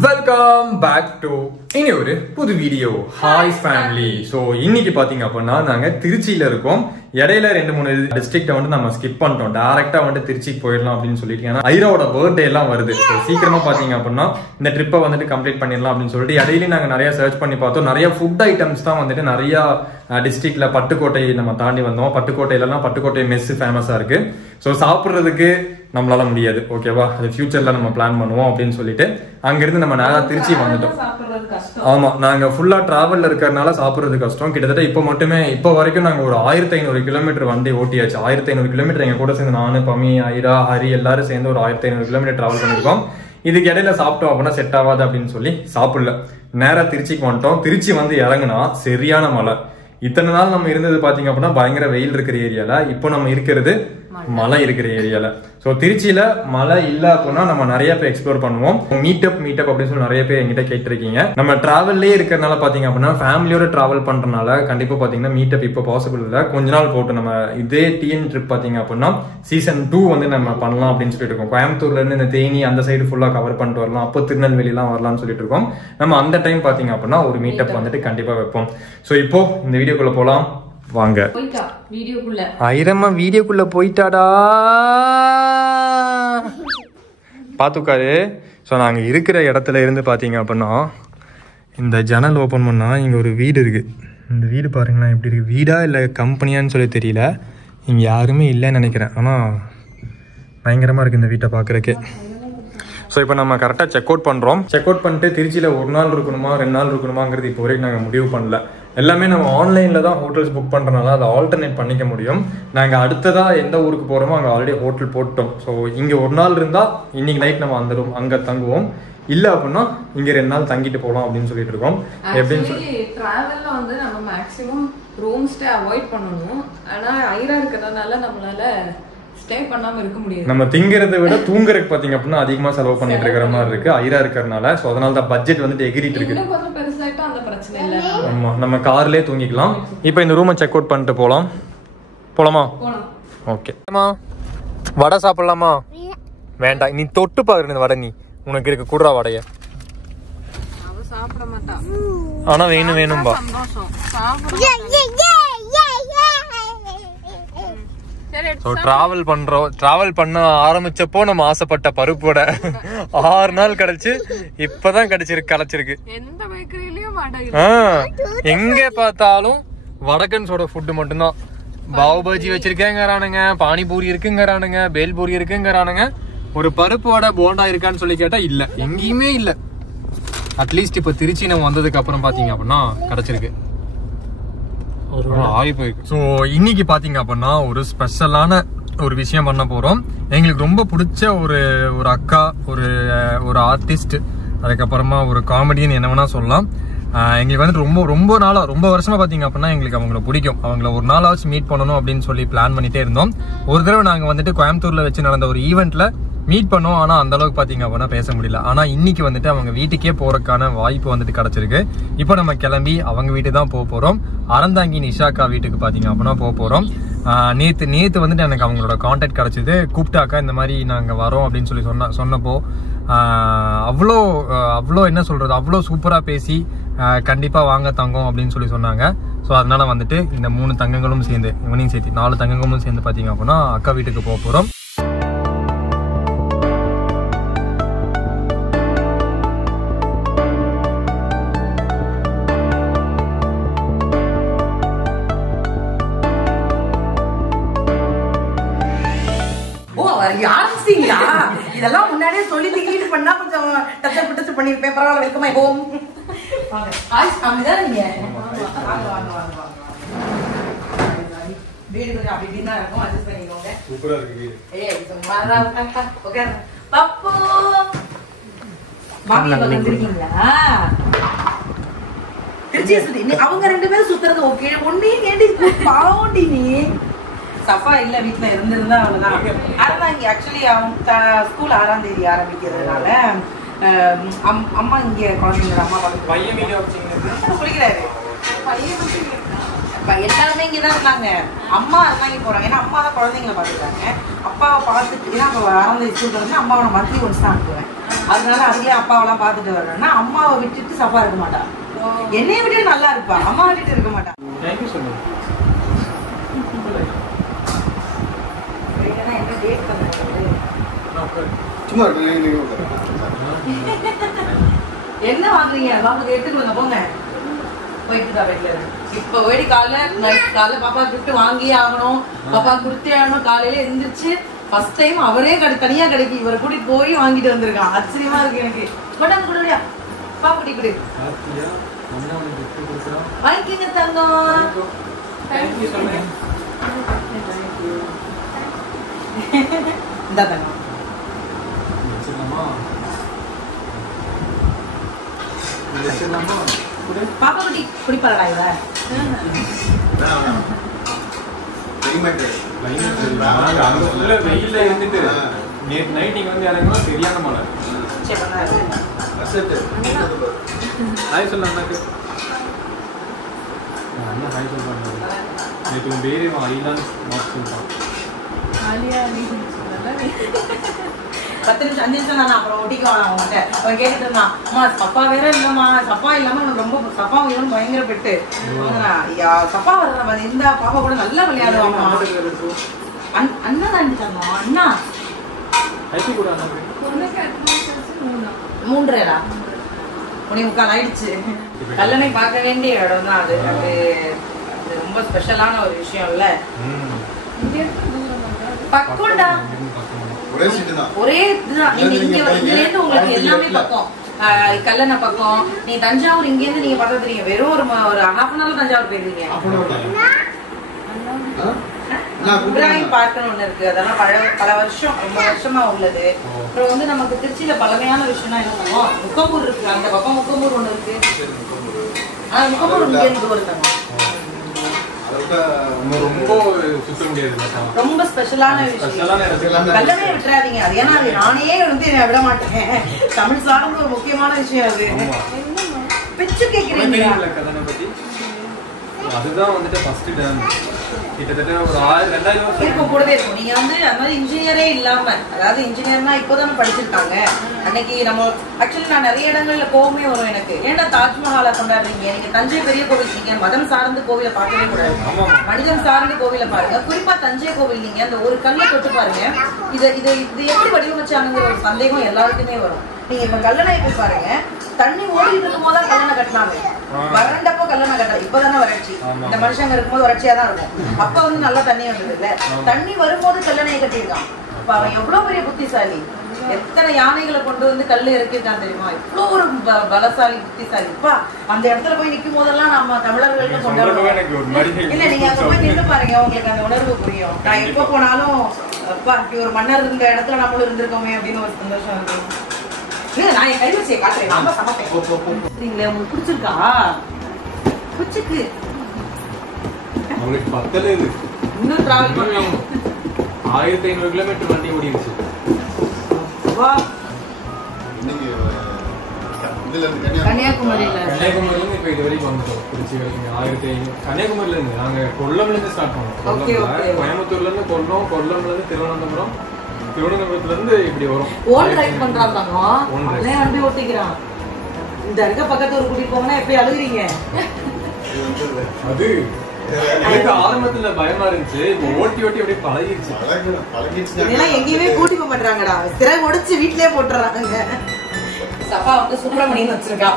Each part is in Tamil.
வெல்கம் பேக் டு இனி ஒரு புது வீடியோ. Hi family. ஸோ இன்னைக்கு பாத்தீங்க அப்படின்னா நாங்க திருச்சியில இருக்கோம். இடையில 2-3 டிஸ்ட்ரிக்ட வந்து நம்ம ஸ்கிப் பண்ணிட்டோம். டைரக்டா வந்து திருச்சிக்கு போயிடலாம் அப்படின்னு சொல்லிட்டு, ஏன்னா ஐராவோட பர்த்டே எல்லாம் வருது. சீக்கிரமா பாத்தீங்க அப்படின்னா இந்த ட்ரிப்பை வந்துட்டு கம்ப்ளீட் பண்ணிடலாம் அப்படின்னு சொல்லிட்டு இடையில நாங்க நிறைய சர்ச் பண்ணி பார்த்தோம். நிறைய ஃபுட் ஐட்டம்ஸ் தான் வந்துட்டு நிறைய டிஸ்ட்ரிக்ட்ல பட்டுக்கோட்டை நம்ம தாண்டி வந்தோம். பட்டுக்கோட்டையிலலாம் பட்டுக்கோட்டை மெஸ் ஃபேமஸா இருக்கு. ஸோ சாப்பிட்றதுக்கு நம்மளால முடியாது, ஓகேவா? அது ஃபியூச்சர்ல நம்ம பிளான் பண்ணுவோம் அப்படின்னு சொல்லிட்டு அங்கிருந்து நம்ம நேரா திருச்சி வந்துட்டோம். ஆமா, நாங்க ஃபுல்லா டிராவல்ல இருக்கிறதுனால சாப்பிடுறது கஷ்டம். கிட்டத்தட்ட இப்போ வரைக்கும் நாங்க ஒரு 1500 கிலோமீட்டர் வண்டி ஓட்டியாச்சு. 1500 கிலோமீட்டர் எங்க கூட சேர்ந்து நானு, பமி, ஐரா, ஹரி எல்லாரும் சேர்ந்து ஒரு 1500 கிலோமீட்டர் டிராவல் பண்ணிருக்கோம். இதுக்கு இடையில சாப்பிட்டோம் அப்படின்னா செட் ஆகாது அப்படின்னு சொல்லி சாப்பிடல. நேரா திருச்சிக்கு வந்துட்டோம். திருச்சி வந்து இறங்குனா சரியான மழை. இத்தனை நாள் நம்ம இருந்தது பாத்தீங்க அப்படின்னா பயங்கர வெயில் இருக்கிற ஏரியால, இப்போ நம்ம இருக்கிறது மழை இருக்கிற ஏரியால. சோ திருச்சியில மழை இல்ல அப்படின்னா நம்ம நிறைய பேர் எக்ஸ்ப்ளோர் பண்ணுவோம். மீட்டப் அப்படின்னு சொல்லி நிறைய பேர் என்கிட்ட கேட்டிருக்கீங்க. நம்ம டிராவல்லே இருக்கிறதுனால பாத்தீங்க அப்படின்னா ஃபேமிலியோட டிராவல் பண்றதுனால கண்டிப்பா பாத்தீங்கன்னா மீட்டப் இப்போ பாசிபிள் இல்ல. கொஞ்ச நாள் போட்டு நம்ம இதே டிஎன் ட்ரிப் பாத்தீங்க அப்படின்னா சீசன் 2 வந்து நம்ம பண்ணலாம் அப்படின்னு சொல்லிட்டு இருக்கோம். கோயம்புத்தூர்ல இருந்து இந்த தேனி அந்த சைடு ஃபுல்லா கவர் பண்ணிட்டு வரலாம், அப்போ திருநெல்வேலி எல்லாம் வரலாம்னு சொல்லிட்டு இருக்கோம். நம்ம அந்த டைம் பாத்தீங்க அப்படின்னா ஒரு மீட்டப் வந்துட்டு கண்டிப்பா வைப்போம். சோ இப்போ இந்த வீடியோக்குள்ள போலாம் வாங்க. ஐரம்மா வீடியோக்குள்ள போயிட்டாடா, பாத்துக்காரு. ஸோ நாங்கள் இருக்கிற இடத்துல இருந்து பார்த்தீங்க அப்படின்னா இந்த ஜன்னல் ஓப்பன் பண்ணால் இங்கே ஒரு வீடு இருக்குது. இந்த வீடு பாருங்களேன் எப்படி இருக்குது. வீடா இல்லை கம்பெனியான்னு சொல்லி தெரியல. இங்கே யாருமே இல்லைன்னு நினைக்கிறேன். ஆனால் பயங்கரமாக இருக்குது இந்த வீட்டை பார்க்குறக்கே. ஸோ இப்போ நம்ம கரெக்டாக செக் அவுட் பண்ணுறோம். செக் அவுட் பண்ணிட்டு திருச்சியில் 1 நாள் இருக்கணுமா 2 நாள் இருக்கணுமாங்கிறது இப்போ வரைக்கும் நாங்கள் முடிவு பண்ணல. எல்லாமே நம்ம ஆன்லைனில் தான் ஹோட்டல்ஸ் புக் பண்ணுறதுனால அதை ஆல்டர்னேட் பண்ணிக்க முடியும். நாங்கள் அடுத்ததாக எந்த ஊருக்கு போகிறோமோ அங்கே ஆல்ரெடி ஹோட்டல் போட்டோம். ஸோ இங்கே 1 நாள் இருந்தால் இன்னைக்கு நைட் நம்ம அந்த ரூம் அங்கே தங்குவோம். இல்லை அப்படின்னா இங்கே 2 நாள் தங்கிட்டு போகலாம் அப்படின்னு சொல்லிட்டு இருக்கோம். எப்படின்னு சொல்லி டிராவல்ல வந்து நம்ம மேக்ஸிமம் ரூம் ஸ்டே அவாய்ட் பண்ணணும். ஆனால் ஐரா இருக்கிறதுனால நம்மளால ஸ்டே பண்ணாம இருக்க முடியாது. நம்ம திங்கிறத விட தூங்குறதுக்கு பாத்தீங்க அப்படின்னா அதிகமா செலவு பண்ணிட்டு இருக்கிற மாதிரி இருக்கு ஐரா இருக்கிறதுனால. சோ அதனால தான் பட்ஜெட் வந்துட்டு எகிரிட்டு இருக்கு. கொஞ்சம் பெருசாயிட்டா அந்த பிரச்சனை இல்ல. ஆமா, நம்ம கார்லயே தூங்கிக்கலாம். இப்போ இந்த ரூமை செக் அவுட் பண்ணிட்டு போலாமா? ஓகே. வடை சாப்பிடலாமா? வேண்டாம், நீ தொட்டு பாரு இந்த வடை. நீ உனக்கு இருக்க கூடுறா வடைய. அவ சாப்பிட மாட்டா. ஆனா வேணும்பா. டிராவல் பண்ண ஆரம்பிச்சப்போ நம்ம ஆசைப்பட்ட பருப்பு வடை 6 நாள் கிடைச்சு இப்பதான் கிடைச்சிருக்கு. எங்க பார்த்தாலும் வடக்கன்ஸோட ஃபுட்டு மட்டும்தான். பாவ் பஜ்ஜி வச்சிருக்கேங்கிறானுங்க, பானிபூரி இருக்குங்கிறானுங்க, பேல்பூரி இருக்குங்கிறானுங்க. ஒரு பருப்பு வடை போண்டா இருக்கான்னு சொல்லி கேட்டா இல்ல, எங்கேயுமே இல்ல. அட்லீஸ்ட் இப்ப திருச்சி நம்ம வந்ததுக்கு அப்புறம் பாத்தீங்க அப்படின்னா கிடைச்சிருக்கு. ஸோ இன்னைக்கு பாத்தீங்க அப்படின்னா ஒரு ஸ்பெஷலான ஒரு விஷயம் பண்ண போறோம். எங்களுக்கு ரொம்ப பிடிச்ச ஒரு அக்கா, ஒரு ஆர்டிஸ்ட், அதுக்கப்புறமா ஒரு காமெடியன், என்ன வேணா சொல்லலாம். எங்களுக்கு வந்து ரொம்ப வருஷமா பாத்தீங்க அப்படின்னா எங்களுக்கு அவங்கள பிடிக்கும். அவங்கள ஒரு நாளாச்சும் மீட் பண்ணணும் அப்படின்னு சொல்லி பிளான் பண்ணிட்டே இருந்தோம். ஒரு தடவை நாங்க வந்துட்டு கோயம்புத்தூர்ல வச்சு நடந்த ஒரு ஈவெண்ட்ல மீட் பண்ணோம். ஆனா அந்த அளவுக்கு பாத்தீங்க அப்படின்னா பேச முடியல. ஆனா இன்னைக்கு வந்துட்டு அவங்க வீட்டுக்கே போறதுக்கான வாய்ப்பு வந்துட்டு கிடைச்சிருக்கு. இப்போ நம்ம கிளம்பி அவங்க வீட்டுக்கு தான் போறோம். அறந்தாங்கி நிஷாக்கா வீட்டுக்கு பாத்தீங்க அப்படின்னா போறோம். நேத்து வந்துட்டு எனக்கு அவங்களோட கான்டாக்ட் கிடைச்சது. கூப்பிட்டாக்கா இந்த மாதிரி நாங்க வரோம் அப்படின்னு சொல்லி சொன்னப்போ அவ்வளோ என்ன சொல்றது, அவ்வளோ சூப்பரா பேசி கண்டிப்பா வாங்க தங்கம் அப்படின்னு சொல்லி சொன்னாங்க. ஸோ அதனால வந்துட்டு இந்த 3 தங்கங்களும் சேர்ந்து, இவனையும் சேர்த்து 4 தங்கங்களும் சேர்ந்து பாத்தீங்க அப்படின்னா அக்கா வீட்டுக்கு போறோம். இதெல்லாம் முன்னாடியே சொல்லி திங்கிட்டு பண்ணா கொஞ்சம் டச் பண்ணிருப்பேன். பரவாயில்ல, வெல்கம் மை ஹோம். வீடு கொஞ்சம் அப்படி இப்படின்னு தான் இருக்கும், அட்ஜஸ்ட் பண்ணிக்கோங்க. சூப்பரா இருக்கு வீடு. ஓகே பப்பு பாபி வந்திருக்கீங்களா? திருச்சி சுத்தி அவங்க 2 பேரும் சுத்துறது ஓகே. ஒன்னையும் கேட்டி பாவண்டி நீ சஃபா இல்ல வீட்டுல இருந்திருந்தா அவ்வளவுதான். அறந்தாங்க ஆக்சுவலி அவங்க ஸ்கூல் 6ஆம் தேதி ஆரம்பிக்கிறதுனால அம்மா இங்க குழந்தைங்க அம்மா சொல்லிக்கிறாரு. எல்லாருமே இங்கதான் இருந்தாங்க. அம்மா அறந்தாங்க போறாங்க. ஏன்னா அம்மா தான் குழந்தைங்களை பாத்துக்கிறாங்க. அப்பாவை பார்த்துட்டு அப்ப 6ஆம் தேதி ஸ்கூல் வந்து அம்மாவோட மந்த்லி ஒன்ஸ் தான் அனுப்புவேன். அதனால அதுலயே அப்பாவெல்லாம் பார்த்துட்டு வரணும்னா அம்மாவை விட்டுட்டு சஃபா இருக்க மாட்டா. என்னைய விட்டு நல்லா இருப்பா, அம்மா விட்டுட்டு இருக்க மாட்டா. என்ன டேட் பண்ண என்ன வாங்குறீங்க? பாப்பாக்கு எடுத்துக்கோங்க போங்க. போயிட்டு தான் வீட்டுல இப்ப வேடி காலைல பாப்பா கிஃப்ட் வாங்கியே ஆகணும், பாப்பா கொடுத்தே ஆகணும். காலையில எழுந்திரிச்சு ஃபர்ஸ்ட் டைம் அவரே தனியா கடைக்கு இவரை கூட்டிட்டு போய் வாங்கிட்டு வந்திருக்கான். ஆச்சரியமா இருக்கு எனக்கு. கொண்டாந்து கொடுறியா பாப்பா குடி வாங்கிக்கிங்க தங்கம். இந்த தங்கம் பாப்பா குட்டி குடிப்பாளடா இவ. வெயில்ல இருந்துட்டு நேற்று நைட் நீங்க வந்து இறங்கினா சரியான மழை. ஹாய் சொல்ல அண்ணாக்கு. அண்ணா ஹாய் சொல்றாங்க. நேற்று உன் பேரே ஐலாந்து மார்க் சொல்றான். 10 நிமிஷம் 5 நிமிஷம் நான் அப்புறம் ஒட்டிக்குவான் அவன்கிட்ட. அவன் கேட்டுட்டு இருந்தான், அம்மா சப்பா வேற இல்லம்மா, சப்பா இல்லாம உனக்கு ரொம்ப சப்பா இல்லாம பயங்கர பெட்டு. சப்பா வர இந்த பாப்பா கூட நல்லா விளையாடுவாமா. அண்ணா தான் இருந்துச்சாமா. அண்ணா 3:30 3:45 ஆயிடுச்சு. கல்லணை பார்க்க வேண்டிய இடம் தான் அது. அது ரொம்ப ஸ்பெஷலான ஒரு விஷயம் இல்ல. பக்கம்டா ஒரே இதுதான். நீங்க இங்க இதுல இருந்து உங்களுக்கு எல்லாமே பக்கம். கல்லணை பக்கம். நீ தஞ்சாவூர் இங்க இருந்து நீங்க பார்த்தா தெரியும். வெறும் ஒரு half an hour தஞ்சாவூர் போயிருக்கீங்க. இப்ராஹிம் பார்க்னு ஒண்ணு இருக்கு. அதெல்லாம் பல வருஷம் ரொம்ப வருஷமா உள்ளது. அப்புறம் வந்து நமக்கு திருச்சியில பழமையான விஷயம்னா என்ன பண்ணுவோம், முக்கம்பூர் இருக்கு. அந்த பக்கம் முக்கம்பூர் ஒண்ணு இருக்கு. ஆனா முக்கம்பூர் இங்க இருந்து வருதாங்க. ரொம்ப ஸ்பெஷலான விஷயம். கல்லணை விட்டுறாதீங்க. அது ஏன்னா அது நானே வந்து விட மாட்டேன். தமிழ் சார்ந்த ஒரு முக்கியமான விஷயம் அது. பிச்சு கேக்குறீங்க. அதுதான் வந்துட்டு ஃபர்ஸ்ட் டைம் கிட்டத்தட்ட ஒரு 2000 வருஷம் இருக்கும் கூடவே இருக்கும். நீங்க வந்து அந்த மாதிரி இன்ஜினியரே இல்லாம, அதாவது இன்ஜினியர்னா இப்போதானே படிச்சிருக்காங்க. அன்னைக்கு நம்ம ஆக்சுவலி நான் நிறைய இடங்கள்ல கோவமே வரும் எனக்கு. ஏன்னா தாஜ்மஹாலை கொண்டாடுறீங்க, நீங்க தஞ்சை பெரிய கோவில், நீங்க மதம் சார்ந்து கோவிலை பார்க்கவே கூடாது, மனிதன் சார்ந்து கோவிலை பாருங்க. குறிப்பா தஞ்சை கோவில் நீங்க அந்த ஒரு கல்லை தொட்டு பாருங்க. இது எப்படி வடிவமைச்சாங்கிற ஒரு சந்தேகம் எல்லாருக்குமே வரும். நீங்க இப்ப கல்லணை போய் பாருங்க, தண்ணி ஓடிட்டு இருக்கும் போது கல்லணை கட்டினாங்க. வறண்டப்போ கல்லணை கட்டல. இப்பதானே வறட்சி. இந்த மனுஷங்க இருக்கும்போது வறட்சியா தான் இருக்கும். அப்ப வந்து நல்லா தண்ணி வந்தது இல்ல. தண்ணி வரும்போது கல்லணையை கட்டியிருக்கான். அப்ப அவன் எவ்வளவு பெரிய புத்திசாலி. எத்தனை யானைகளை கொண்டு வந்து கல்லு இறக்கிருக்கான் தெரியுமா? இவ்வளவு ஒரு பலசாலி புத்திசாலி. இப்ப அந்த இடத்துல போய் நிக்கும் போதெல்லாம் நம்ம தமிழர்களுக்கு கொண்டாடுவோம் இல்ல. நீங்க அங்க போய் நின்று பாருங்க, உங்களுக்கு அந்த உணர்வு புரியும். நான் எப்ப போனாலும் அப்பா ஒரு மன்னர் இருந்த இடத்துல நம்மளும் இருந்திருக்கோமே அப்படின்னு ஒரு சந்தோஷம் இருக்கும். நான் என் கைவரிசையை காட்டுறேன். நாம சமைப்பேன். உங்களுக்கு பிடிச்சிருக்கா? பிடிச்சிருக்கு. அவங்களுக்கு பத்தல இது. இன்னும் டிராவல் பண்ணலாம். 1500 கிலோமீட்டர் வண்டி ஓடிடுச்சு. வா. கன்னியாகுமரியில இருந்து இப்ப இது வரைக்கும் வந்துட்டோம். திருச்சி வரைக்கும் 1500. கன்னியாகுமரியில இருந்து நாங்க கொல்லம்ல இருந்து ஸ்டார்ட் பண்ணோம். கோயம்புத்தூர்ல இருந்து கொல்லம், கொல்லம்ல இருந்து திருவனந்தபுரம், திருவனந்தபுரத்துல இருந்து இப்படி வரும். ஓன் ரைட் பண்றாங்க. அவனே வண்டி ஓட்டிக்கிறான். இந்த இருக்க பக்கத்து ஒரு கூட்டிட்டு போனா எப்படி அழுகுறீங்க? அது எனக்கு ஆரம்பத்துல பயமா இருந்துச்சு. இப்ப ஓட்டி அப்படியே பழகிடுச்சு. இதெல்லாம் எங்கேயுமே கூட்டி போக மாட்டாங்கடா. திரை உடைச்சு வீட்லயே போட்டுறாங்க. சபா வந்து சுப்பிரமணியன் வச்சிருக்கா.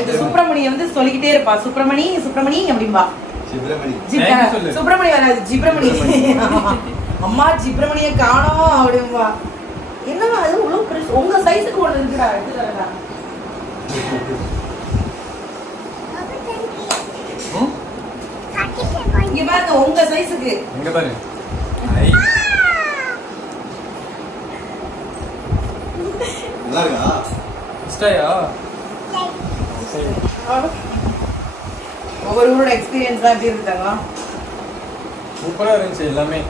இந்த சுப்பிரமணியம் வந்து சொல்லிக்கிட்டே இருப்பா, சுப்பிரமணி சுப்பிரமணி அப்படின்பா. சுப்பிரமணி வராது, ஜிப்ரமணி. அம்மா ஜிப்ரமணிய காணோம் அப்படின்பா. என்னவா அது உங்க சைஸுக்கு ஒண்ணு இருக்குடா, எடுத்து வரடா. இங்க பாருங்க உங்க சைஸுக்கு. இங்க பாருங்க. நல்லா இருக்கா? இஷ்டயா? ஒவ்வொரு ஊரோட எக்ஸ்பீரியன்ஸ் தான் எப்படி இருந்தாங்க? சூப்பரா இருந்துச்சு எல்லாமே.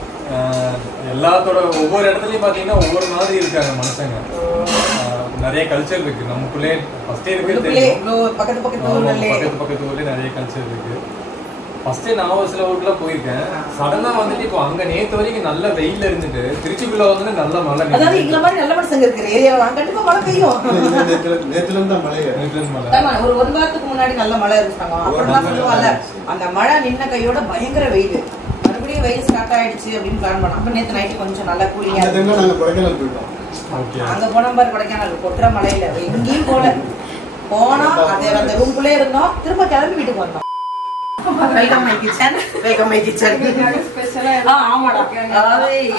எல்லாத்தோட ஒவ்வொரு இடத்துலயும் பாத்தீங்கன்னா ஒவ்வொரு மாதிரி இருக்காங்க மனுஷங்க. நிறைய கல்ச்சர் இருக்கு நமக்குள்ளே. ஃபர்ஸ்டே இருக்கு பக்கத்து பக்கத்து ஊர்ல நிறைய கல்ச்சர் இருக்கு. ஃபர்ஸ்ட் நான் ஒரு சில ஊருக்குள்ள போயிருக்கேன். சடனா வந்துட்டு இப்போ அங்க நேத்து வரைக்கும் நல்ல வெயில்ல இருந்துட்டு திருச்சிக்குள்ள வந்து நல்ல மழை. அதாவது எங்களை மாதிரி நல்ல மனுஷங்க இருக்கிற ஏரியாவில் கண்டிப்பா மழை பெய்யும். நேத்துல இருந்து மழை. ஒரு வாரத்துக்கு முன்னாடி நல்ல மழை இருந்துச்சாங்க. அப்படிலாம் சொல்லுவாங்கல்ல, அந்த மழை நின்ன கையோட பயங்கர வெயில், மறுபடியும் வெயில் ஸ்டார்ட் ஆயிடுச்சு அப்படின்னு பிளான் பண்ணோம். அப்ப நேத்து நைட்டு கொஞ்சம் நல்லா கூலிங்கா இருக்கு. அங்க போன பாரு கொடைக்கானல், கொட்டுற மழையில எங்கேயும் போனா அந்த ரூம்குள்ளே இருந்தோம், திரும்ப கிளம்பி வீட்டுக்கு வந்தோம்.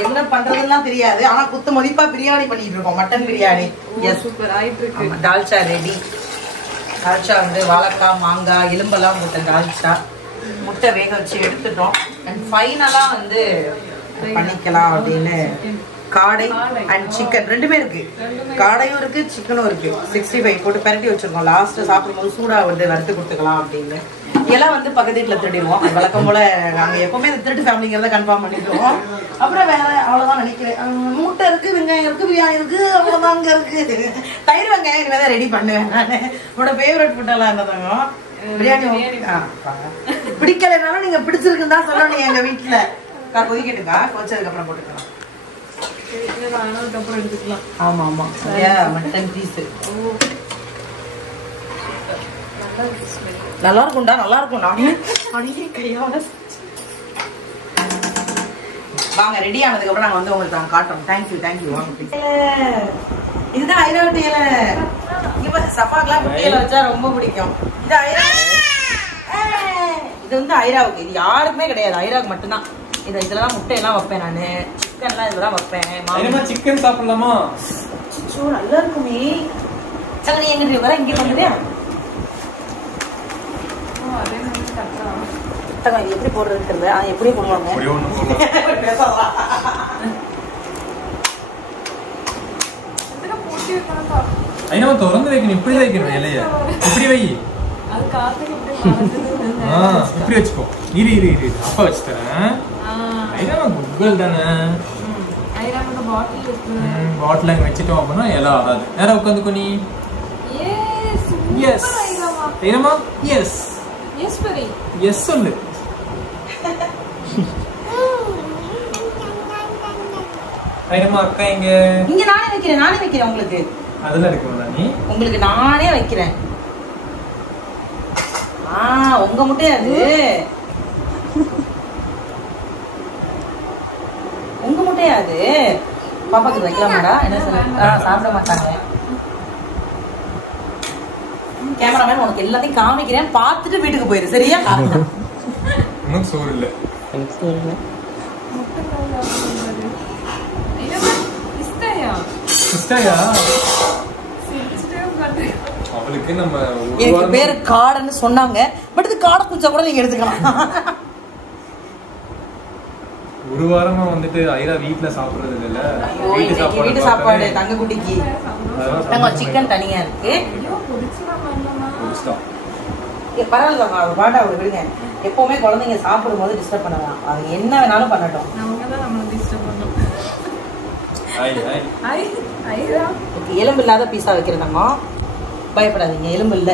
என்ன பண்றதுலாம் தெரியாது, ஆனா குத்து மதிப்பா பிரியாணி பண்ணிட்டு இருக்கோம். Mutton biryani dalcha ready. டால்ச்சா வந்து வாழைக்காய், மாங்காய், எலும்பெல்லாம் போட்ட டால்ச்சா. முட்டை வேக வச்சு எடுத்துட்டோம். அண்ட் ஃபைனலா வந்து பண்ணிக்கலாம் அப்படின்னு காடை அண்ட் சிக்கன் ரெண்டுமே இருக்கு. காடையும் இருக்கு, சிக்கனும் இருக்கு. 65 போட்டு பரட்டி வச்சிருக்கோம். லாஸ்ட் சாப்பிடும்போது சூடா வந்து வறுத்து கொடுத்துக்கலாம் அப்படின்னு. எல்லாம் வந்து பக்கத்து வீட்டுல திருடிடுவோம். அது வழக்கம் போல நாங்க எப்பவுமே இந்த திருட்டு ஃபேமிலிங்கிறத கன்ஃபார்ம் பண்ணிடுவோம். அப்புறம் வேற அவ்வளவுதான் நினைக்கிறேன். முட்டை இருக்கு, வெங்காயம் இருக்கு, பிரியாணி இருக்கு, அவ்வளவுதான் அங்க இருக்கு. தயிர் வெங்காயம் இனிமேதான் ரெடி பண்ணுவேன் நான். என்னோட ஃபேவரட் ஃபுட் எல்லாம் என்னதாங்க பிரியாணி. பிடிக்கலனாலும் நீங்க பிடிச்சிருக்குன்னு தான் சொல்லணும். எங்க வீட்டுல கொதிக்கட்டுக்கா, கொதிச்சதுக்கு அப்புறம் போட்டுக்கலாம். ஆமா ஆமா, மட்டன் பீஸ் நல்லா இருக்கும்டா, நல்லா இருக்கும். வாங்க ரெடி ஆனதுக்கு அப்புறம் நாங்க வந்து உங்களுக்கு நாங்க காட்டுறோம். Thank you thank you. வாங்க, இதுதான் ஐராவட்டி இலை. இப்ப சஃபாக்கெல்லாம் குட்டி இலை வச்சா ரொம்ப பிடிக்கும். இது ஐரா, இது வந்து ஐராவுக்கு. இது யாருக்குமே கிடையாது, ஐராவுக்கு மட்டும்தான். இதெல்லாம் முட்டையெல்லாம் வைப்பேன் நானு, சிக்கன்லாம் இதெல்லாம் வைப்பேன். சிக்கன் சாப்பிடலாமா? நல்லா இருக்குமே. நீ எங்க வர இங்கே வந்துட்டியா? இது எப்படி போடுறது தெரியல, எப்படி போடுவாங்க. திறந்து வைக்கணும், இப்படி வைக்கணும் இலைய. இப்படி வை, இப்படி வச்சுக்கோ. இரு இரு இரு, அப்பா வச்சு தரேன். குக்கல் தானே, பாட்டில் அங்கே வச்சுட்டோம் அப்படின்னா எல்லாம் ஆகாது. நேரம் உட்காந்துக்கோ நீ. எஸ் ஐரமா, எஸ் எஸ் சொல்லு. ஐரமா அக்கா இங்க இங்க நானே வைக்கிறேன் உங்களுக்கு. அதெல்லாம் இருக்குமா நீ? உங்களுக்கு நானே வைக்கிறேன். உங்க முட்டையா அது? உங்க முட்டையா அது? பாப்பாக்கு வைக்கலாமாடா? என்ன சொல்ல, சாப்பிட மாட்டாங்க. கேமராமேன் உனக்கு எல்லாத்தையும் காமிக்கிறேன், பார்த்துட்டு வீட்டுக்கு போயிரு சரியா? உனக்கு சோறு இல்ல. அவளுக்கு நம்ம எனக்கு பேரு காடன்னு சொன்னாங்க. பட் இது காடை பூச்சா கூட நீங்க எடுத்துக்கலாம். ஒரு வாரமா வந்துட்டு ஐரா வீட்ல சாப்பிடுறது இல்ல. வீட்டு சாப்பாடு தங்க குட்டிக்கு. சிக்கன் தனியா இருக்கு. பரவாயில்ல பாட்டா ஒரு விடுங்க. எப்பவுமே குழந்தைங்க சாப்பிடும் போது டிஸ்டர்ப் பண்ணலாம். அது என்ன வேணாலும் பண்ணட்டும். எலும்பு இல்லாத பீஸா வைக்கிறதாங்க, பயப்படாதீங்க. எலும்பு இல்ல.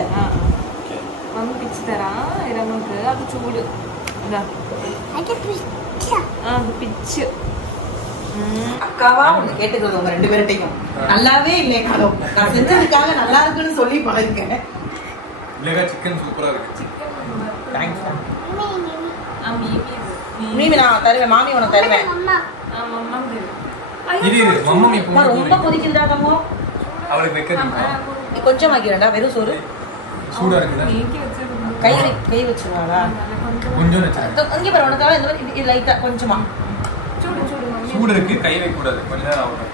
அக்காவா உங்க கேட்டுக்கிறது உங்க 2 பேர்ட்டையும் நல்லாவே இல்லை. நான் செஞ்சதுக்காக நல்லா இருக்குன்னு சொல்லி பழகுங்க. சிக்கன் சூப்பரா இருக்கு. மீமி நான் தருவேன், மாமி உனக்கு தருவேன். ரொம்ப கொதிக்குதுடா தம்மோ. அவளுக்கு வைக்கிறீங்க கொஞ்சம் ஆக்கிறேன்டா, வெறும் சோறு சூடா இருக்குடா. கை வச்சுவாளா? கொஞ்சம் வச்சிருக்கேன். இங்க பாரு, உனக்காக இந்த மாதிரி இது லைட்டா கொஞ்சமா சூடு இருக்கு, கை வைக்க கூடாது. கொஞ்ச நேரம் ஆகும்.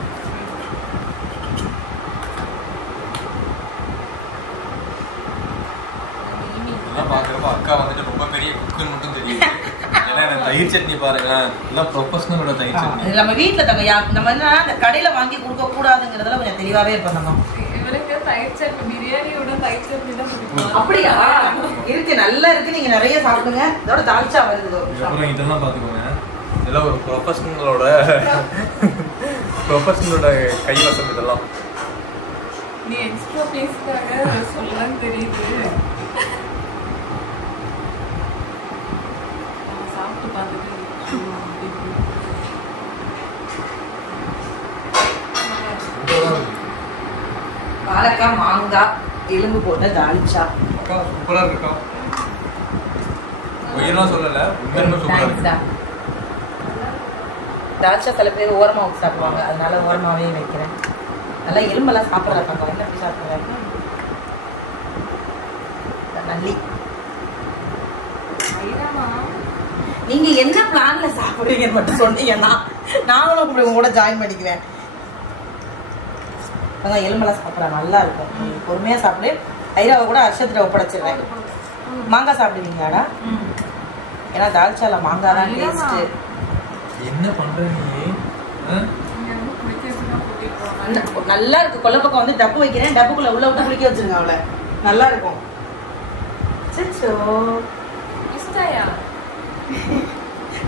பாக்குறப்ப அக்கா வந்துட்டு ரொம்ப பெரிய குக்குன்னு மட்டும் தெரியும். தயிர் சட்னி பாருங்க, எல்லாம் ப்ரொஃபஷனலோட தயிர் சட்னி. நம்ம வீட்டுல தங்க நம்ம என்ன இந்த கடையில வாங்கி கொடுக்க கூடாதுங்கிறதுல கொஞ்சம் தெளிவாவே இருப்போம். நம்ம அப்படியா இருக்கு, நல்லா இருக்கு. நீங்க நிறைய சாப்பிடுங்க. இதோட தால்ச்சா வருது. அப்புறம் இதெல்லாம் பாத்துக்கோங்க, இதெல்லாம் ஒரு ப்ரொஃபஷனலோட கைவசம். இதெல்லாம் நீ எக்ஸ்ட்ரா பேஸ்க்காக சொல்லலாம் தெரியுது. மாங்காய் எலும்பு போட்ட தால்ச்சா. சூப்பரா இருக்கா? ஒயிலாம் சொல்லல, உண்மையிலே சூப்பரா இருக்கு. தால்ச்சா சில பேர் ஓரமா ஊற்றி சாப்பிடுவாங்க, அதனால ஓரமாவே வைக்கிறேன். நல்லா எலும்பெல்லாம் சாப்பிட்றாங்க. என்ன போய் சாப்பிட்றாங்க நல்லி. நீங்க என்ன பிளான்ல சாப்பிடுறீங்கன்னு மட்டும் சொன்னீங்கன்னா நாங்களும் உங்க கூட ஜாயின் பண்ணிக்குவேன். அதான் எலும்பெல்லாம் சாப்பிட்றேன், நல்லா இருக்கும். பொறுமையா சாப்பிடு. ஐராவை கூட அர்ஷத்துல ஒப்படைச்சிடுறேன். மாங்காய் சாப்பிடுவீங்களாடா? ஏன்னா தால்ச்சால மாங்காய் தான் டேஸ்ட். என்ன பண்ற நீ? நல்லா இருக்கு. கொல்லை பக்கம் வந்து டப்பு வைக்கிறேன், டப்புக்குள்ள உள்ள விட்டு குளிக்க வச்சிருங்க அவளை. நல்லா இருக்கும்.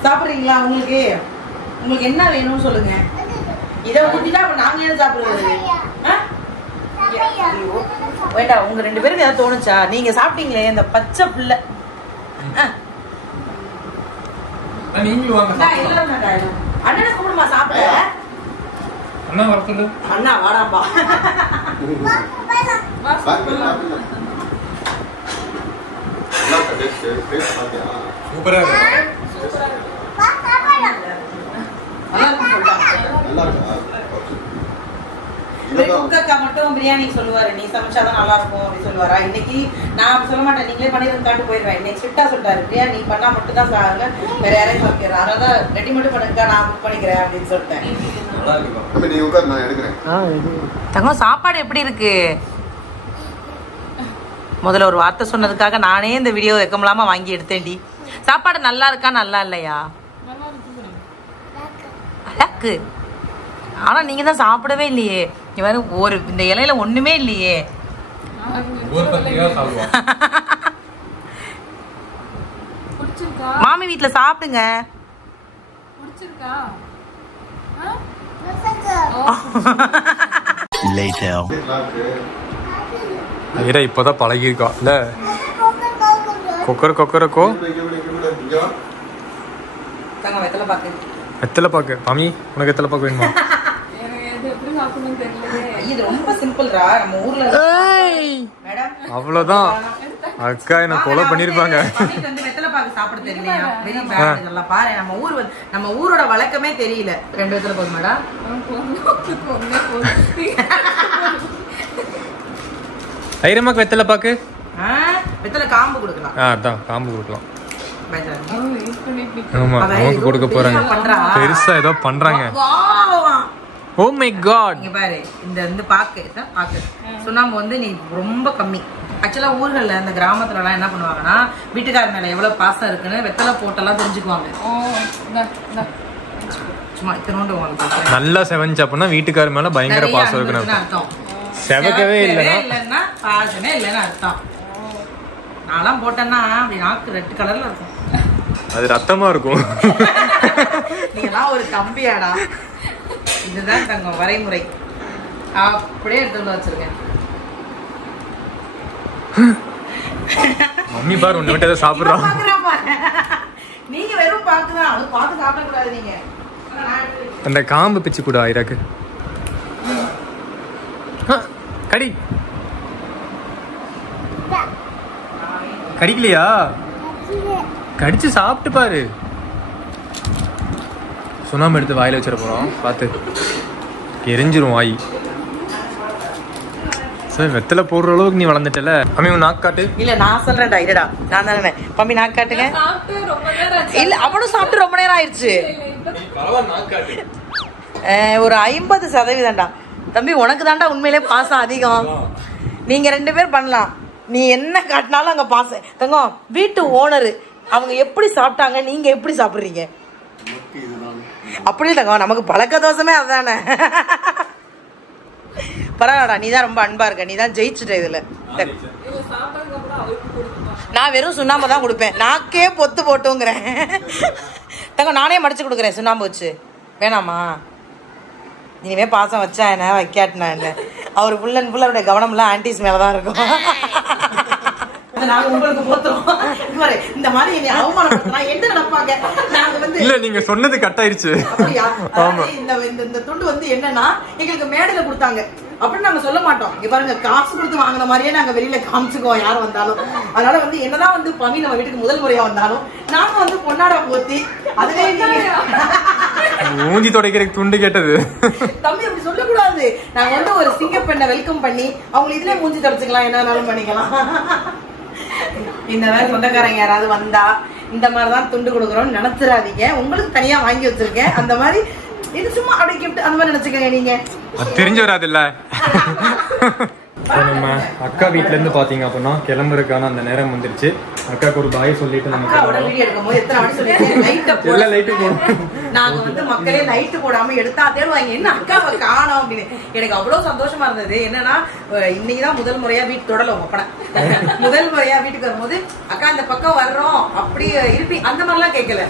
சாப்பிடுறீங்களா? உங்களுக்கு உங்களுக்கு என்ன வேணும்னு சொல்லுங்க. இதை ஊத்திட்டா அப்ப நாங்க ஏன் சாப்பிடுறது? வேண்டாம். உங்க 2 பேருக்கு ஏதாவது தோணுச்சா? நீங்க சாப்பிட்டீங்களே இந்த பச்சை பிள்ளை. நீங்களும் வாங்க. அண்ணனை கூப்பிடுமா சாப்பிட? அண்ணா வர சொல்லு. அண்ணா வாடாப்பா. சூப்பரா இருக்கு. குக்கக்கா மட்டும் பிரியாணி சொல்லுவாரு, நீ சமைச்சாதான் நல்லா இருக்கும் அப்படின்னு சொல்லுவாரா? இன்னைக்கு நான் சொல்ல மாட்டேன், நீங்களே பண்ணிருக்காண்டு போயிடுவேன். இன்னைக்கு ஸ்ட்ரிக்டா சொல்லிட்டாரு, பிரியாணி நீ பண்ணா மட்டும் தான் சாருங்க, வேற யாரையும் சமைக்கிறேன், அதனால ரெடி மட்டும் பண்ணுக்கா, நான் புக் பண்ணிக்கிறேன் அப்படின்னு சொல்லிட்டேன். தங்கம் சாப்பாடு எப்படி இருக்கு? முதல்ல ஒரு வார்த்தை சொன்னதுக்காக நானே இந்த வீடியோ வெக்கமில்லாம வாங்கி எடுத்தேன்டி. சாப்பாடு நல்லா இருக்கா நல்லா இல்லையா? அழகு. ஆனா நீங்க தான் சாப்பிடவே இல்லையே. இவரு ஒரு இந்த இலையில ஒண்ணுமே இல்லையே. மாமி வீட்டுல சாப்பிடுங்க. இப்பதான் பழகிருக்கா இல்ல? கொக்கர கொக்கரக்கோ வெத்தலை பாக்கு. மாமி உனக்கு வெத்தலை பாக்கு வேணுமா? இது ரொம்ப சிம்பிள்ரா. நம்ம ஊர்ல அவ்வளவுதான். அக்கா என்ன கொலை பண்ணிருப்பாங்க. வெத்தலை பாக்கு சாப்பிட தெரியலையா? Very bad. இதெல்லாம் பாரு, நம்ம ஊரோட வழக்கமே தெரியல. 2 வெத்தலை பாக்கு மேடம். ஐரமாக்கு வெத்தலை பாக்கு. வெத்தலை காம்பு கொடுக்கலாம். அதான் காம்பு கொடுக்கலாம். ஆமா, அவங்க கொடுக்க போறாங்க. பெருசா ஏதோ பண்றாங்க. Oh my God. இங்க பாரு, இந்த பாக்கு சுண்ணாம்பு வந்து நீ ரொம்ப கம்மி. ஆக்சுவலா ஊர்கள்ல இந்த கிராமத்துல எல்லாம் என்ன பண்ணுவாங்கன்னா, வீட்டுக்கார மேல எவ்வளவு பாசம் இருக்குன்னு வெத்தலை போட்டெல்லாம் தெரிஞ்சுக்குவாங்க. சும்மா இத்தனோண்டு உங்களுக்கு நல்லா செவஞ்சு அப்படின்னா வீட்டுக்கார மேல பயங்கர பாசம் இருக்குன்னு அர்த்தம். செவக்கவே இல்லைன்னா பாசமே இல்லைன்னு அர்த்தம். நான்லாம் போட்டேன்னா அப்படி நாக்கு ரெட் கலர்ல இருக்கும். அது ரத்தமா இருக்கும். நீங்கலாம் ஒரு கம்பியாடா. இதுதான் தங்கம் வரைமுறை. அப்படியே எடுத்து வச்சிருக்கேன். மம்மி பாரு உன்னை விட்டு ஏதோ சாப்பிடுறான். நீங்க வெறும் பாக்குதான், அது பாத்து சாப்பிட கூடாது. நீங்க அந்த காம்பு பிச்சு கூட ஐராக்கு கடி கடிக்கலையா? கடிச்சு சாப்பிட்டு பாரு. சுண்ணாம்பு எடுத்து வாயில வச்சிட போறோம், பார்த்து எரிஞ்சிரும் வாய். சரி, வெத்தலை போடுற அளவுக்கு நீ வளர்ந்துட்டல. அம்மி உன் நாக்கு காட்டு. இல்ல நான் சொல்றேன்டா, இருடா நான் தானே. பம்பி நாக்கு காட்டுங்க. இல்ல அவனும் சாப்பிட்டு ரொம்ப நேரம் ஆயிடுச்சு. ஒரு 50% தம்பி உனக்கு தாண்டா உண்மையிலே பாசம் அதிகம். நீங்க 2 பேர் பண்ணலாம். நீ என்ன காட்டினாலும் அங்க பாசம். தங்கம் வீட்டு ஓனரு, அவங்க எப்படி சாப்பிட்டாங்க, நீங்க எப்படி சாப்பிடுறீங்க? அப்படியே தங்கம், நமக்கு பழக்க தோசமே அதுதானே. பரவாயில்லடா, நீ தான் ரொம்ப அன்பா இருக்க. நீ தான் ஜெயிச்சுட்ட இதுல. நான் வெறும் சுண்ணாம்பு தான் கொடுப்பேன். நாக்கே பொத்து போட்டுங்கிறேன். தங்கம் நானே மடிச்சு கொடுக்குறேன் சுண்ணாம்பு வச்சு. வேணாமா? இனிமே பாசம் வச்சா என்ன, வைக்காட்டினா என்ன? அவர் ஃபுல் அண்ட் ஃபுல் அவருடைய கவனம்லாம் ஆன்டிஸ் மேலதான் இருக்கும். இந்த மாதிரி என்ன நினைப்பாங்க? இல்ல நீங்க சொன்னது கட் ஆயிடுச்சு. இந்த துண்டு வந்து என்னன்னா எங்களுக்கு மேடையில கொடுத்தாங்க. அப்படின்னு நாங்க சொல்ல மாட்டோம். இங்க பாருங்க, காசு கொடுத்து வாங்கின மாதிரியே நாங்க வெளியில காமிச்சுக்குவோம் யார் வந்தாலும். அதனால வந்து என்னதான் வந்து பமி நம்ம வீட்டுக்கு முதல் முறையா வந்தாலும் நாங்க வந்து பொன்னாடா போத்தி அதுவே மூஞ்சி துடைக்கிறதுக்கு துண்டு கேட்டது. தம்பி அப்படி சொல்லக்கூடாது. நாங்க வந்து ஒரு சிங்கப்பெண்ணை வெல்கம் பண்ணி அவங்க இதுல மூஞ்சி துடைச்சுக்கலாம், என்னன்னாலும் பண்ணிக்கலாம். இந்த மாதிரி சொந்தக்காரங்க யாராவது வந்தா இந்த மாதிரிதான் துண்டு கொடுக்குறோம்னு நினைச்சிடாதீங்க. உங்களுக்கு தனியா வாங்கி வச்சிருக்கேன். அந்த மாதிரி இது சும்மா அப்படி கிஃப்ட் அந்த மாதிரி நினைச்சுக்கங்க. நீங்க தெரிஞ்சு வராது இல்ல. நம்ம அக்கா வீட்டுல இருந்து பாத்தீங்க அப்படின்னா கிளம்புறதுக்கான அந்த நேரம் வந்துருச்சு. அக்காக்கு ஒரு பாய் சொல்லிட்டு நம்ம நாங்க வந்து மக்களே லைட் போடாம எடுத்தா தேடுவாங்க, என்ன அக்காவை காணோம் அப்படின்னு. எனக்கு அவ்வளவு சந்தோஷமா இருந்தது. என்னன்னா இன்னைக்குதான் முதல் முறையா வீட்டு தொடல ஒப்பன முதல் முறையா வீட்டுக்கு வரும்போது அக்கா இந்த பக்கம் வர்றோம் அப்படி இருப்பீங்க அந்த மாதிரிலாம் கேட்கல.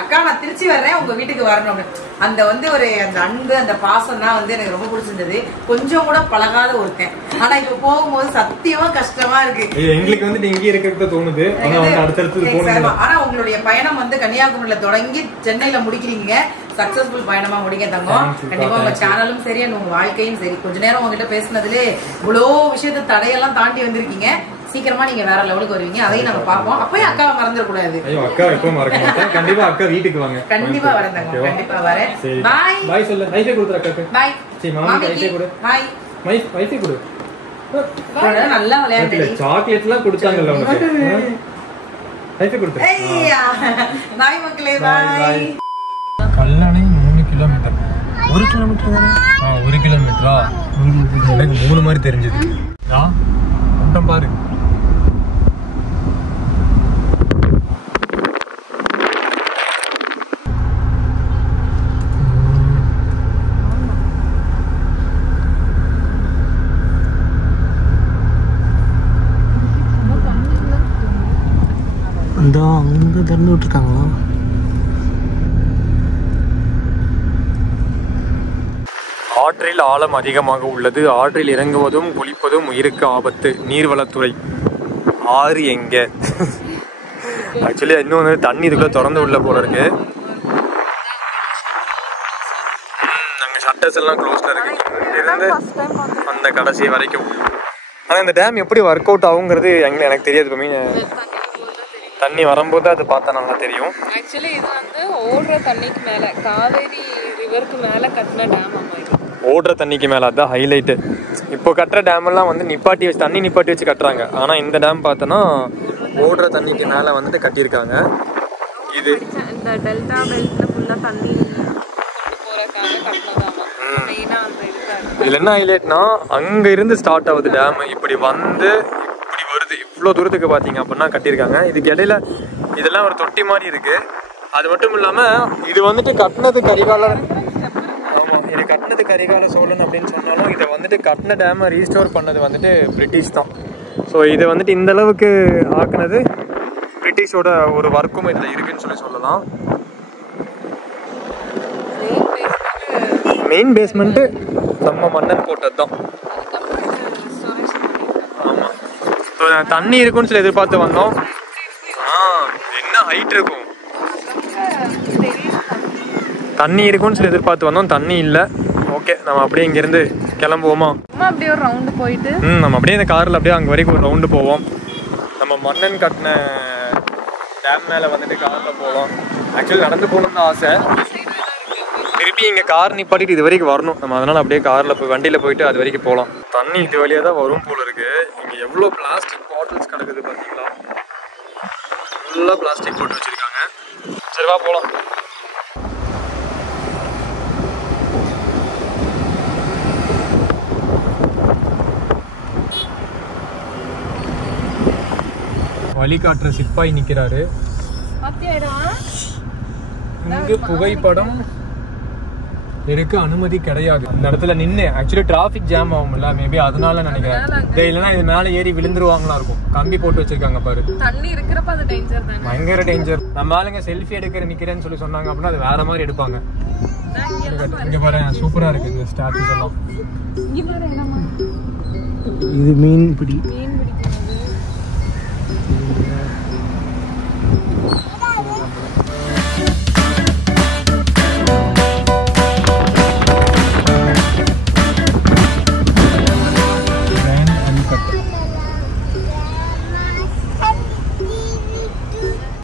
அக்கா நான் திருச்சி வர்றேன் உங்க வீட்டுக்கு வரணும் அப்படின்னு. அந்த வந்து ஒரு அந்த அன்பு அந்த பாசம் தான் வந்து எனக்கு ரொம்ப பிடிச்சிருந்தது. கொஞ்சம் கூட பழகாத ஒருத்தன், ஆனா இப்ப போகும்போது சத்தியமா கஷ்டமா இருக்கு. எங்களுக்கு வந்து இங்கே இருக்கிறது தோணுது. ஆனா உங்களுடைய பயணம் வந்து கன்னியாகுமரியில தொடங்கி சென்னையில முடிக்கிறீங்க. சக்சஸ்ஃபுல் பயணமா முடிங்க தங்கம். கண்டிப்பா உங்க சேனலும் சரி உங்க வாழ்க்கையும் சரி. கொஞ்ச நேரம் உங்ககிட்ட பேசினதுல இவ்வளவு விஷயத்த தடையெல்லாம் தாண்டி வந்திருக்கீங்க. சீக்கிரமா நீங்க வேற லெவலுக்கு வருவீங்க. அதையும் நம்ம பாப்போம். அப்பயும் அக்காவை மறந்துட கூடாது. அக்கா எப்பவும் மறக்க மாட்டேன். கண்டிப்பா அக்கா வீட்டுக்கு வாங்க. கண்டிப்பா வரேன் தங்கம், கண்டிப்பா வரேன். பாய் பாய் சொல்லு. வைஃபை கொடுத்துற அக்காக்கு. பாய். சரி மாமி வைஃபை கொடு. பாய். வைஃபை கொடு. நல்லா விளையாடுங்க. சாக்லேட் எல்லாம் கொடுத்தாங்கல்ல உங்களுக்கு. வைஃபை கொடுத்துற. ஐயா பாய் மக்களே, பாய். கல்லணை 3 கிலோமீட்டர். 1 கிலோமீட்டர் தானே? 1 கிலோமீட்டரா? எனக்கு 3 மாதிரி தெரிஞ்சது. கூட்டம் பாரு. அங்க திறந்து விட்டுருக்காங்களா? ஆற்றில் ஆழம் அதிகமாக உள்ளது. ஆற்றில் இறங்குவதும் குளிப்பதும் உயிருக்கு ஆபத்து. நீர்வளத்துறை. ஆறு எங்க? ஆக்சுவலி இன்னும் வந்து தண்ணி இதுக்குள்ள திறந்து உள்ள போல இருக்கு. அங்க ஷட்டர்ஸ் எல்லாம் க்ளோஸ்ல இருக்கு. இருந்து அந்த கடைசி வரைக்கும். ஆனா இந்த டேம் எப்படி ஒர்க் அவுட் ஆகுங்கிறது எனக்கு தெரியாது. தண்ணி வரும்போது அது பார்த்தா நல்லா தெரியும். ஆக்சுவலி இது வந்து ஓடுற தண்ணிக்கு மேல காவேரி ரிவருக்கு மேல கட்டின டேம். ஓடுற தண்ணிக்கு மேல அதான் ஹைலைட்டு. இப்போ கட்டுற டேம் எல்லாம் வந்து நிப்பாட்டி வச்சு தண்ணி நிப்பாட்டி வச்சு கட்டுறாங்க. ஆனா இந்த டேம் பார்த்தோன்னா ஓடுற தண்ணிக்கு மேல வந்துட்டு கட்டியிருக்காங்க. இது இந்த டெல்டா பெல்ட்ல ஃபுல்லா தண்ணி போறதுக்காக கட்டினதாமா. மெயினா அந்த இதுல என்ன ஹைலைட்னா அங்க இருந்து ஸ்டார்ட் ஆகுது டேம். இப்படி வந்து இப்படி வருது. இவ்வளோ தூரத்துக்கு பார்த்தீங்க அப்படின்னா கட்டியிருக்காங்க. இதுக்கு இடையில இதெல்லாம் ஒரு தொட்டி மாதிரி இருக்கு. அது மட்டும் இல்லாம இது வந்துட்டு கட்டினது கரிகாலர். ஆமாம், இது கட்டினது கரிகால சோழன் அப்படின்னு சொன்னாலும் இதை வந்துட்டு கட்டின டேமை ரீஸ்டோர் பண்ணது வந்துட்டு பிரிட்டிஷ் தான். ஸோ இதை வந்துட்டு இந்த அளவுக்கு ஆக்குனது பிரிட்டிஷோட ஒரு ஒர்க்கும் இதில் இருக்குன்னு சொல்லலாம். மெயின் பேஸ்மெண்ட்டு நம்ம மன்னன் போட்டது தான். ஆமாம், ஸோ தண்ணி இருக்குன்னு சொல்லி எதிர்பார்த்து வந்தோம். என்ன ஹைட் இருக்கும், தண்ணி இருக்குன்னு சொல்லி எதிர்பார்த்து வந்தோம். தண்ணி இல்லை. ஓகே, நம்ம அப்படியே இங்கேருந்து கிளம்புவோமா? அப்படியே ஒரு ரவுண்டு போயிட்டு நம்ம அப்படியே இந்த காரில் அப்படியே அங்கே வரைக்கும் ஒரு ரவுண்டு போவோம். நம்ம மன்னன் கட்டின டேம் மேலே வந்துட்டு காரில் போவோம். ஆக்சுவலி நடந்து போகணுன்னு தான் ஆசை. திருப்பி இங்கே கார் நிப்பாட்டிட்டு இது வரைக்கும் வரணும் நம்ம. அதனால் அப்படியே காரில் போய் வண்டியில் போயிட்டு அது வரைக்கும் போகலாம். தண்ணி இது வழியாக தான் வரும் போல இருக்குது. இங்கே எவ்வளோ பிளாஸ்டிக் பாட்டில்ஸ் கிடக்குது பார்த்தீங்களா? ஃபுல்லாக பிளாஸ்டிக் போட்டு வச்சுருக்காங்க. சரிவா போகலாம். வழிகாட்டுற சிப்பாய் நிக்கிறாரு. இங்கு புகைப்படம் எடுக்க அனுமதி கிடையாது. அந்த இடத்துல நின்று ஆக்சுவலி டிராபிக் ஜாம் ஆகும்ல, மேபி அதனால நினைக்கிறேன். இல்லைன்னா இது மேல ஏறி விழுந்துருவாங்களா இருக்கும். கம்பி போட்டு வச்சிருக்காங்க பாரு. தண்ணி இருக்கிறப்ப அது டேஞ்சர் தானே, பயங்கர டேஞ்சர். நம்ம ஆளுங்க செல்ஃபி எடுக்கிற நிக்கிறேன்னு சொல்லி சொன்னாங்க அப்படின்னா அது வேற மாதிரி எடுப்பாங்க. இங்க பாரு, சூப்பரா இருக்கு இந்த ஸ்டாச்சுஸ் எல்லாம். இது மீன் பிடி.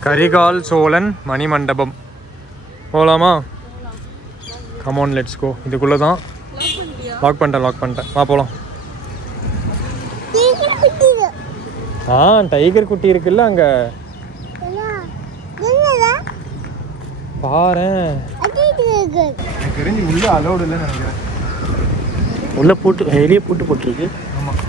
கரிகால் சோழன் மணிமண்டபம் போகலாமா? Come on let's go. இதுக்குள்ளே தான். லாக் பண்ணிட்டேன். வா போகலாம். டைகர் குட்டி இருக்குல்ல அங்கே பாரு. எனக்கு தெரிஞ்சு உள்ள அலோடு இல்லைன்னு நினைக்கிறேன். உள்ள போட்டு வெளியே போட்டுருக்கு. ஆமாம்.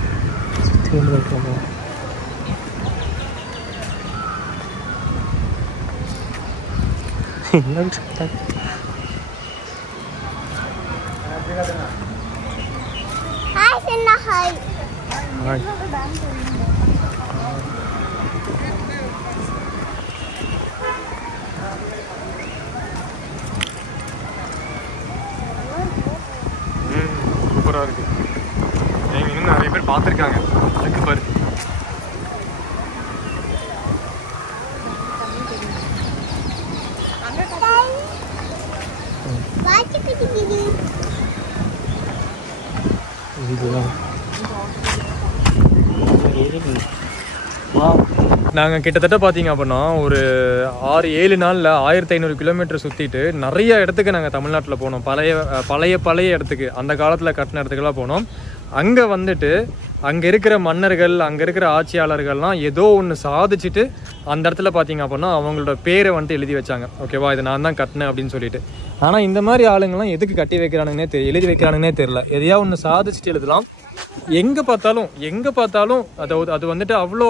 சூப்பராக இருக்கு. நீங்கள் இன்னும் நிறைய பேர் பார்த்துருக்காங்க. அதுக்கு பாரு. நாங்கள் கிட்டத்தட்ட பார்த்தீங்க அப்படின்னா ஒரு 6-7 நாளில் 1500 கிலோமீட்டர் சுற்றிட்டு நிறைய இடத்துக்கு நாங்கள் தமிழ்நாட்டில் போனோம். பழைய இடத்துக்கு, அந்த காலத்தில் கட்டின இடத்துக்கெல்லாம் போனோம். அங்கே வந்துட்டு அங்கே இருக்கிற மன்னர்கள், அங்கே இருக்கிற ஆட்சியாளர்கள்லாம் ஏதோ ஒன்று சாதிச்சுட்டு அந்த இடத்துல பார்த்தீங்க அப்படின்னா அவங்களோட பேரை வந்துட்டு எழுதி வச்சாங்க. ஓகேவா, இது நான் தான் கட்டினேன் அப்படின்னு சொல்லிட்டு. ஆனால் இந்த மாதிரி ஆளுங்கள்லாம் எதுக்கு கட்டி வைக்கிறானுங்கன்னே எழுதி வைக்கிறானுங்கன்னே தெரியல. எதையா ஒன்று சாதிச்சுட்டு எழுதலாம். எங்கே பார்த்தாலும் அது வந்துட்டு அவ்வளோ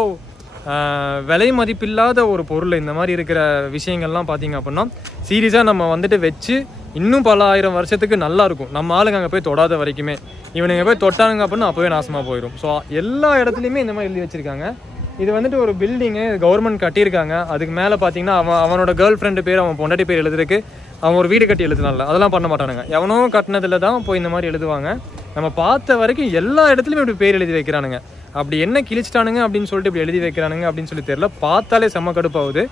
விலை மதிப்பில்லாத ஒரு பொருள். இந்த மாதிரி இருக்கிற விஷயங்கள்லாம் பார்த்தீங்க அப்படின்னா சீரியஸாக நம்ம வந்துட்டு வச்சு இன்னும் பல 1000 வருஷத்துக்கு நல்லா இருக்கும். நம்ம ஆளுங்க அங்கே போய் தொடாத வரைக்குமே. இவனுங்க போய் தொட்டானுங்க அப்படின்னா அப்போவே நாசமாக போயிடும். ஸோ எல்லா இடத்துலையுமே இந்த மாதிரி எழுதி வச்சுருக்காங்க. இது வந்துட்டு ஒரு பில்டிங்கு, கவர்மெண்ட் கட்டியிருக்காங்க. அதுக்கு மேலே பார்த்தீங்கன்னா அவனோட கேர்ள் ஃப்ரெண்டு பேர், அவன் பொண்டாட்டி பேர் எழுதுறதுக்கு அவன் ஒரு வீடு கட்டி எழுதுனால அதெல்லாம் பண்ண மாட்டானுங்க. எவனோ கட்டினதில் தான் போய் இந்த மாதிரி எழுதுவாங்க. நம்ம பார்த்த வரைக்கும் எல்லா இடத்துலையுமே இப்படி பேர் எழுதி வைக்கிறானுங்க. அப்படி என்ன கிழிச்சிட்டானுங்க அப்படின்னு சொல்லிட்டு இப்படி எழுதி வைக்கிறானுங்க அப்படின்னு சொல்லி தெரியல. பார்த்தாலே செம்ம கடுப்பாகுது.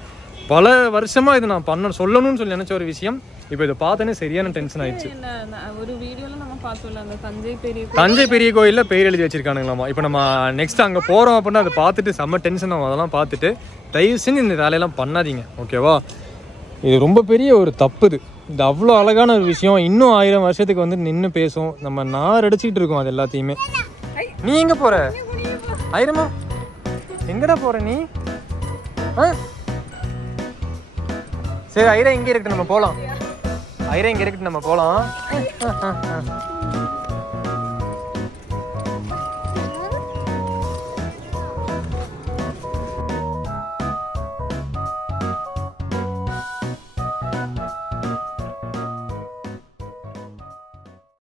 பல வருஷமாக இது நான் சொல்லணும்னு சொல்லி நினச்ச ஒரு விஷயம். இப்போ இதை பார்த்தோன்னே சரியான டென்ஷன் ஆயிடுச்சு. ஒரு வீடியோவில் நம்ம பார்த்தோம்ல, அந்த தஞ்சை பெரிய கோயிலில் பேர் எழுதி வச்சிருக்கானுங்களாமா. இப்போ நம்ம நெக்ஸ்ட் அங்கே போகிறோம் அப்படின்னா அதை பார்த்துட்டு செம்ம டென்ஷன் ஆகும். அதெல்லாம் பார்த்துட்டு தயவு செஞ்சு இந்த வேலையெல்லாம் பண்ணாதீங்க. ஓகேவா, இது ரொம்ப பெரிய ஒரு தப்பு. இது அவ்வளோ அழகான ஒரு விஷயம். இன்னும் 1000 வருஷத்துக்கு வந்து நின்று பேசும். நம்ம நார் அடிச்சுட்டு இருக்கோம் அது எல்லாத்தையுமே. நீ எங்கே போகிற ஐரமா? எங்கடா போகிற நீ? சரி ஐரா இங்கே இருக்கட்டும், நம்ம போகலாம். ஐரா இங்கே இருக்கட்டும், நம்ம போகலாம்.